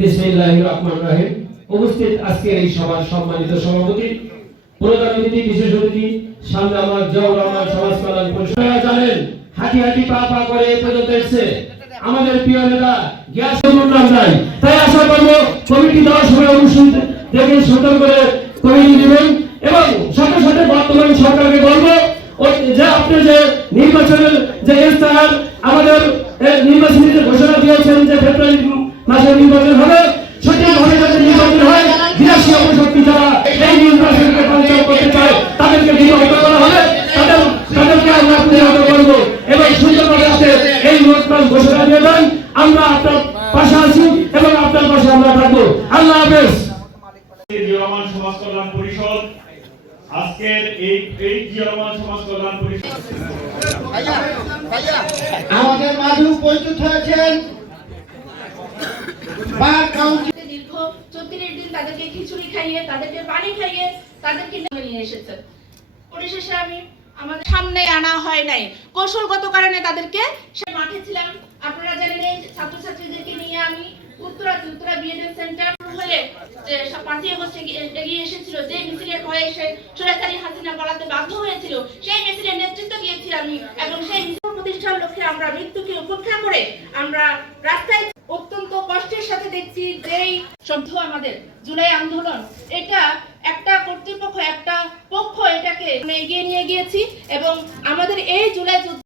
বিসমিল্লাহির রহমানির রহিম। উপস্থিত আজকের এই সভার সম্মানিত সভাপতি, প্রধান অতিথি, বিশেষ অতিথি, সামনে আমার জিয়াউর রহমান সমাজ কল্যাণ পরিষদ জানেন হাঁটি হাঁটি পা পা করে এই পর্যন্ত এসেছে আমাদের প্রিয় নেতা গিয়াসুদ্দিন নাই। তাই আশা করবো কমিটি দেওয়ার সময় অনুষ্ঠান দেখে সুন্দর করে কমিটি দিবেন এবং সাথে সাথে বর্তমান সরকারকে বলবো যে আপনি যে নির্বাচনের যে ইস্তাহার আমাদের নির্বাচনী ঘোষণা দিয়েছেন যে ফেব্রুয়ারি মাসে নির্বাচন হবে, সঠিকভাবে যাতে নির্বাচন হয়, বিরাশি অপশক্তি যারা এই নির্বাচনকে বাঞ্ছাল করতে চায় তাদেরকে বিবাহিত করা হবে, তাদেরকে আমরা প্রতিহত করবো এবং সুন্দরভাবে এই নোটমাস ঘোষণা দিয়ে দেন। আমরা আপনার পাশে আছি এবং আপনার পাশে আমরা থাকবো। আল্লাহ হাফেজ। জিয়াউর রহমান সমাজ কল্যাণ পরিষদ আজকের এই জিয়াউর রহমান সমাজ কল্যাণ পরিষদ আমাদের মাঝে উপস্থিত হয়েছেন বার কাউন্সিল দীর্ঘ 34 দিন তাদেরকে খিচুড়ি খাইয়ে, তাদেরকে পানি খাইয়ে, তাদেরকে নিয়ে এসেছেন। পরিশেষে আমি আমাদের সামনে আনা হয় নাই, কৌশলগত কারণে তাদেরকে সে মাঠে ছিলাম। আপনারা জানেন এই ছাত্রছাত্রীদেরকে নিয়ে আমি উত্তরা বিএনএস সেন্টার হলে যে 5 আগস্ট এগিয়ে এসেছিল, যে মিছিলের ভয়ে সে সরাসরি হাসিনা পালাতে বাধ্য হয়েছিল, সেই মিছিলের নেতৃত্ব দিয়েছি আমি এবং সেই মিছিল প্রতিষ্ঠার লক্ষ্যে আমরা মৃত্যুকে উপেক্ষা করে আমরা রাস্তায় অত্যন্ত কষ্টের সাথে দেখছি যেই শব্দ আমাদের জুলাই আন্দোলন, এটা একটা কর্তৃপক্ষ, একটা পক্ষ এটাকে এগিয়ে নিয়ে গিয়েছি এবং আমাদের এই জুলাই